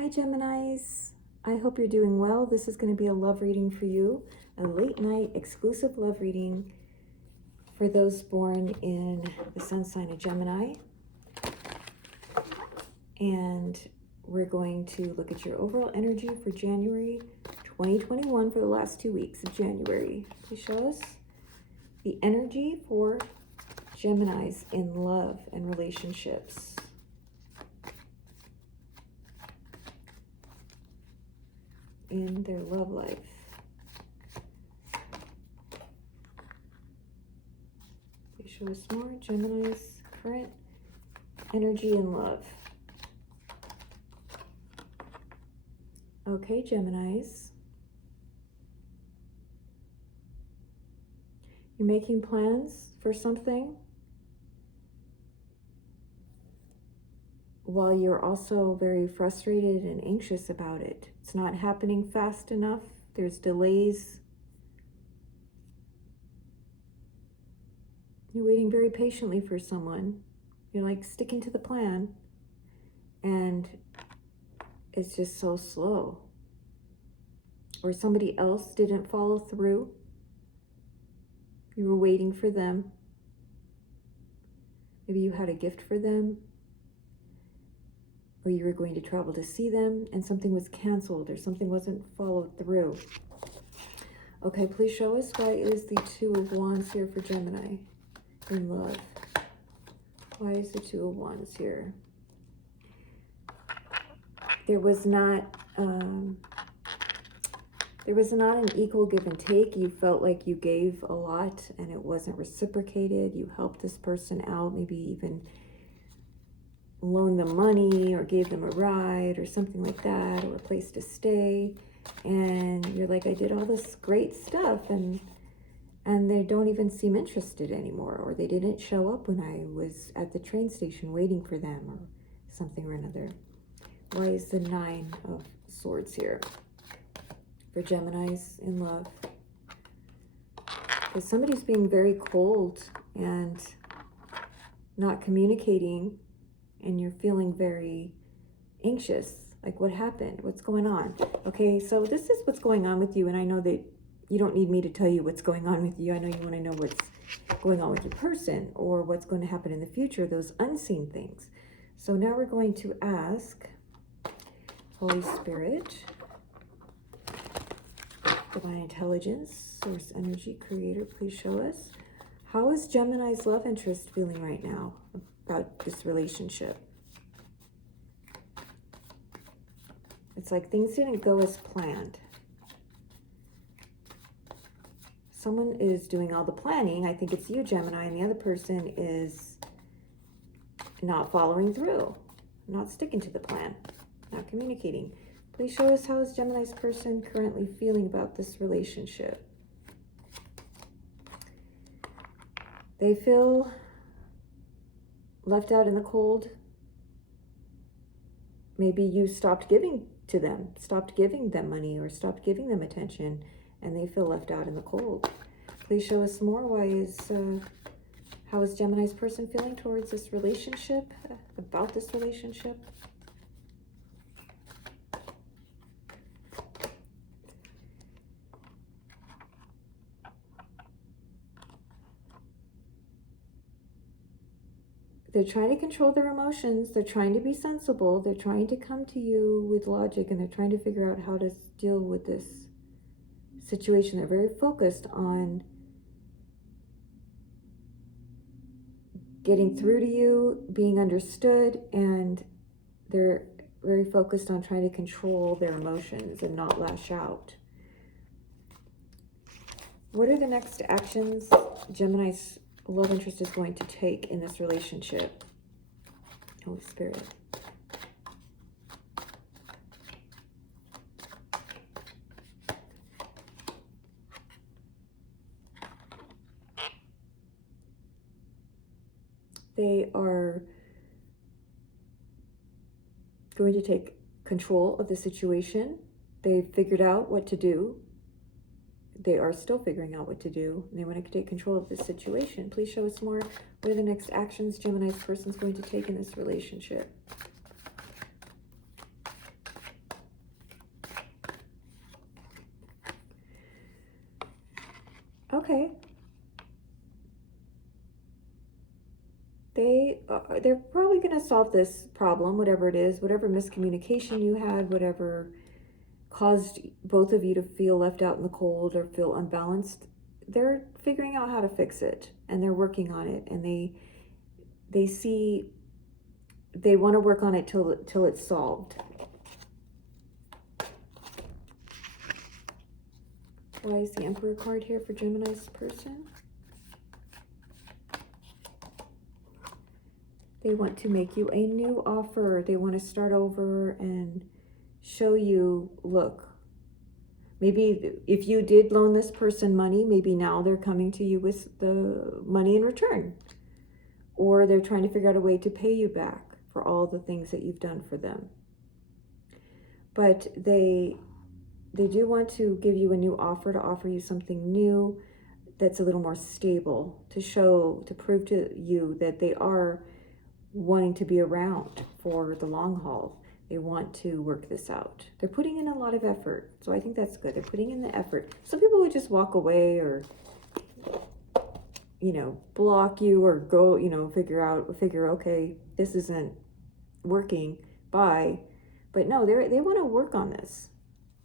Hi Geminis, I hope you're doing well. This is going to be a love reading for you, a late night exclusive love reading for those born in the sun sign of Gemini. And we're going to look at your overall energy for January 2021 for the last 2 weeks of January. Please show us the energy for Geminis in love and relationships. In their love life. Please show us more. Gemini's current energy in love. Okay, Geminis. You're making plans for something while you're also very frustrated and anxious about it. It's not happening fast enough. There's delays. You're waiting very patiently for someone. You're like sticking to the plan, and it's just so slow. Or somebody else didn't follow through. You were waiting for them. Maybe you had a gift for them, or you were going to travel to see them and something was canceled or something wasn't followed through. Okay, please show us why is the Two of Wands here for Gemini in love. Why is the Two of Wands here? There was not an equal give and take. You felt like you gave a lot and it wasn't reciprocated. You helped this person out, maybe even loaned them money or gave them a ride or something like that, or a place to stay, and you're like, I did all this great stuff and they don't even seem interested anymore, or they didn't show up when I was at the train station waiting for them, or something or another. Why is the Nine of Swords here for Geminis in love? Because somebody's being very cold and not communicating, and you're feeling very anxious. Like, what happened? What's going on? Okay, so this is what's going on with you, and I know that you don't need me to tell you what's going on with you. I know you want to know what's going on with your person or what's going to happen in the future, those unseen things. So now we're going to ask Holy Spirit, Divine Intelligence, Source Energy, Creator, please show us, how is Gemini's love interest feeling right now about this relationship? It's like things didn't go as planned. Someone is doing all the planning. I think it's you, Gemini, and the other person is not following through, not sticking to the plan, not communicating. Please show us, how is Gemini's person currently feeling about this relationship? They feel left out in the cold. Maybe you stopped giving to them, stopped giving them money, or stopped giving them attention, and they feel left out in the cold. Please show us more. How is Gemini's person feeling towards this relationship, about this relationship? They're trying to control their emotions. They're trying to be sensible. They're trying to come to you with logic, and they're trying to figure out how to deal with this situation. They're very focused on getting through to you, being understood, and they're very focused on trying to control their emotions and not lash out. What are the next actions Gemini's love interest is going to take in this relationship? Holy Spirit. They are going to take control of the situation. They've figured out what to do. They are still figuring out what to do. And they want to take control of this situation. Please show us more. What are the next actions Gemini's person is going to take in this relationship? Okay. They're probably going to solve this problem, whatever it is, whatever miscommunication you had, whatever caused both of you to feel left out in the cold or feel unbalanced. They're figuring out how to fix it, and they're working on it, and they see they want to work on it till it's solved. Why is the Emperor card here for Gemini's person? They want to make you a new offer. They want to start over and show you, look, maybe if you did loan this person money, maybe now they're coming to you with the money in return. Or they're trying to figure out a way to pay you back for all the things that you've done for them. But they do want to give you a new offer, to offer you something new that's a little more stable, to prove to you that they are wanting to be around for the long haul. They want to work this out. They're putting in a lot of effort. So I think that's good. They're putting in the effort. Some people would just walk away or, block you or go, figure, okay, this isn't working, bye. But no, they want to work on this.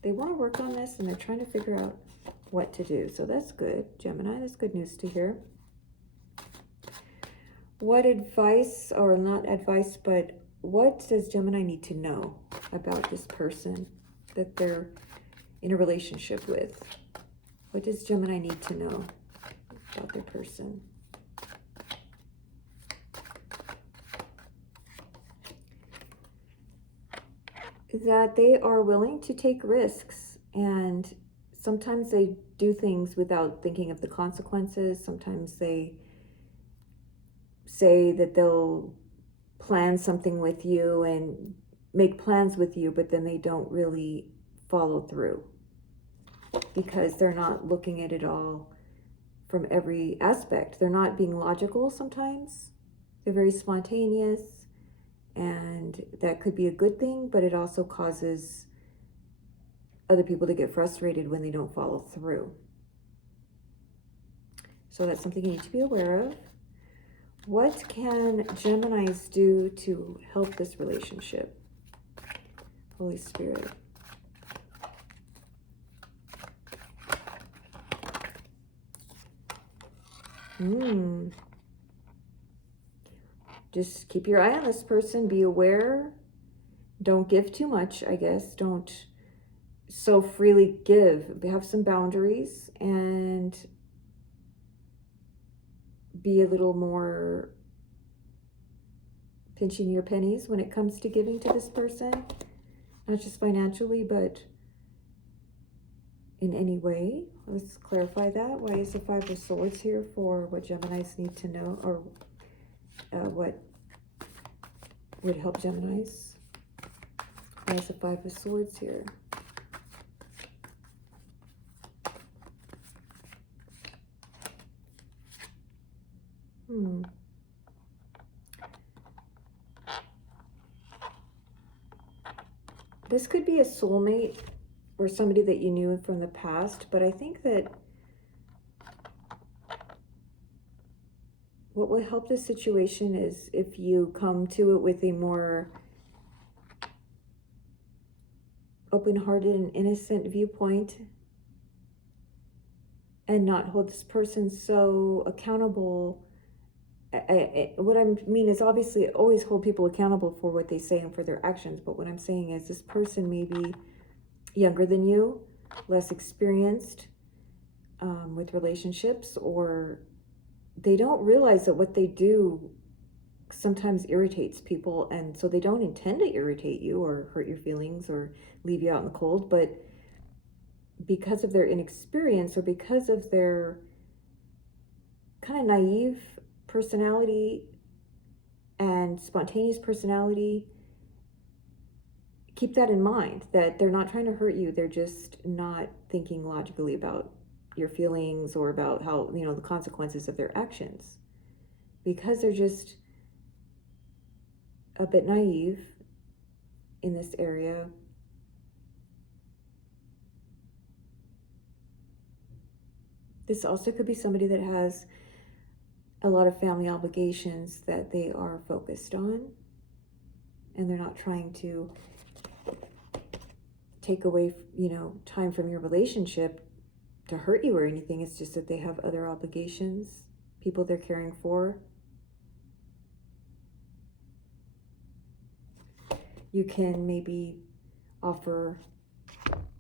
They want to work on this, and they're trying to figure out what to do. So that's good, Gemini. That's good news to hear. What advice, or not advice, but what does Gemini need to know about this person that they're in a relationship with? What does Gemini need to know about their person? That they are willing to take risks, and sometimes they do things without thinking of the consequences. Sometimes they say that they'll plan something with you and make plans with you, but then they don't really follow through because they're not looking at it all from every aspect. They're not being logical sometimes. They're very spontaneous, and that could be a good thing, but it also causes other people to get frustrated when they don't follow through. So that's something you need to be aware of. What can Geminis do to help this relationship? Holy Spirit. Just keep your eye on this person. Be aware. Don't give too much, I guess. Don't so freely give. Have some boundaries and be a little more pinching your pennies when it comes to giving to this person. Not just financially, but in any way. Let's clarify that. Why is the Five of Swords here for what Geminis need to know, or what would help Geminis? Why is the Five of Swords here? This could be a soulmate or somebody that you knew from the past, but I think that what will help this situation is if you come to it with a more open-hearted and innocent viewpoint, and not hold this person so accountable. What I mean is, obviously always hold people accountable for what they say and for their actions, but what I'm saying is this person may be younger than you, less experienced with relationships, or they don't realize that what they do sometimes irritates people, and so they don't intend to irritate you or hurt your feelings or leave you out in the cold, but because of their inexperience or because of their kind of naive personality and spontaneous personality, keep that in mind, that they're not trying to hurt you. They're just not thinking logically about your feelings or about how, the consequences of their actions, because they're just a bit naive in this area. This also could be somebody that has a lot of family obligations that they are focused on, and they're not trying to take away, time from your relationship to hurt you or anything. It's just that they have other obligations, people they're caring for. You can maybe offer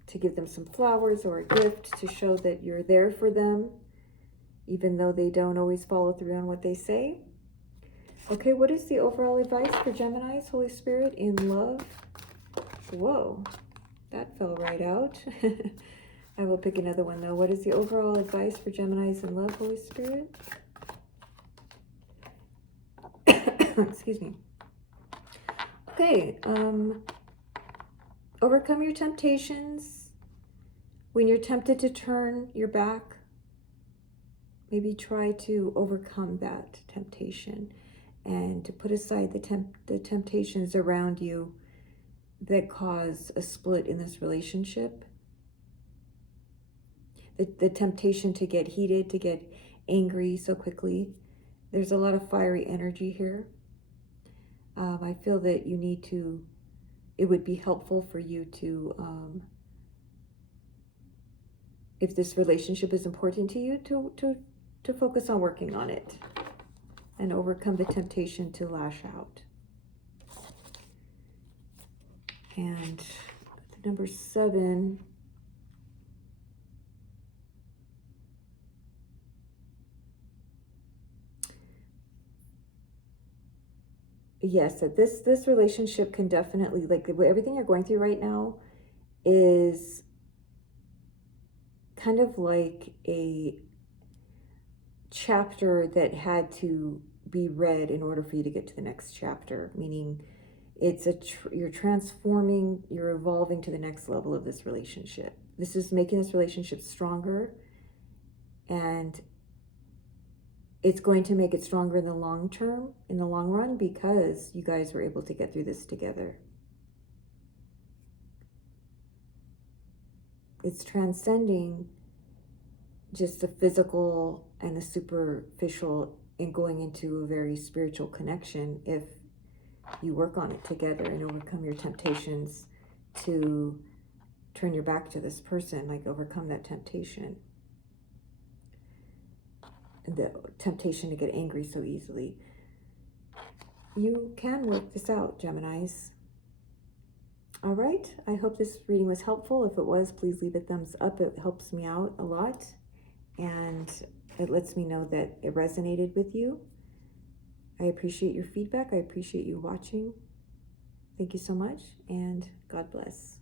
to give them some flowers or a gift to show that you're there for them, even though they don't always follow through on what they say. Okay, what is the overall advice for Geminis, Holy Spirit, in love? Whoa, that fell right out. I will pick another one though. What is the overall advice for Geminis in love, Holy Spirit? Excuse me. Okay, overcome your temptations. When you're tempted to turn your back, maybe try to overcome that temptation and to put aside the temptations around you that cause a split in this relationship. The temptation to get heated, to get angry so quickly. There's a lot of fiery energy here. I feel that it would be helpful for you to, if this relationship is important to you, to focus on working on it and overcome the temptation to lash out. And number 7, yes, that this relationship can definitely, like, everything you're going through right now is kind of like a chapter that had to be read in order for you to get to the next chapter, meaning it's you're transforming, you're evolving to the next level of this relationship. This is making this relationship stronger, and it's going to make it stronger in the long term, in the long run, because you guys were able to get through this together. It's transcending just the physical and the superficial and going into a very spiritual connection if you work on it together and overcome your temptations to turn your back to this person, like overcome that temptation. And the temptation to get angry so easily. You can work this out, Geminis. All right, I hope this reading was helpful. If it was, please leave a thumbs up. It helps me out a lot, and it lets me know that it resonated with you. I appreciate your feedback. I appreciate you watching. Thank you so much, and God bless.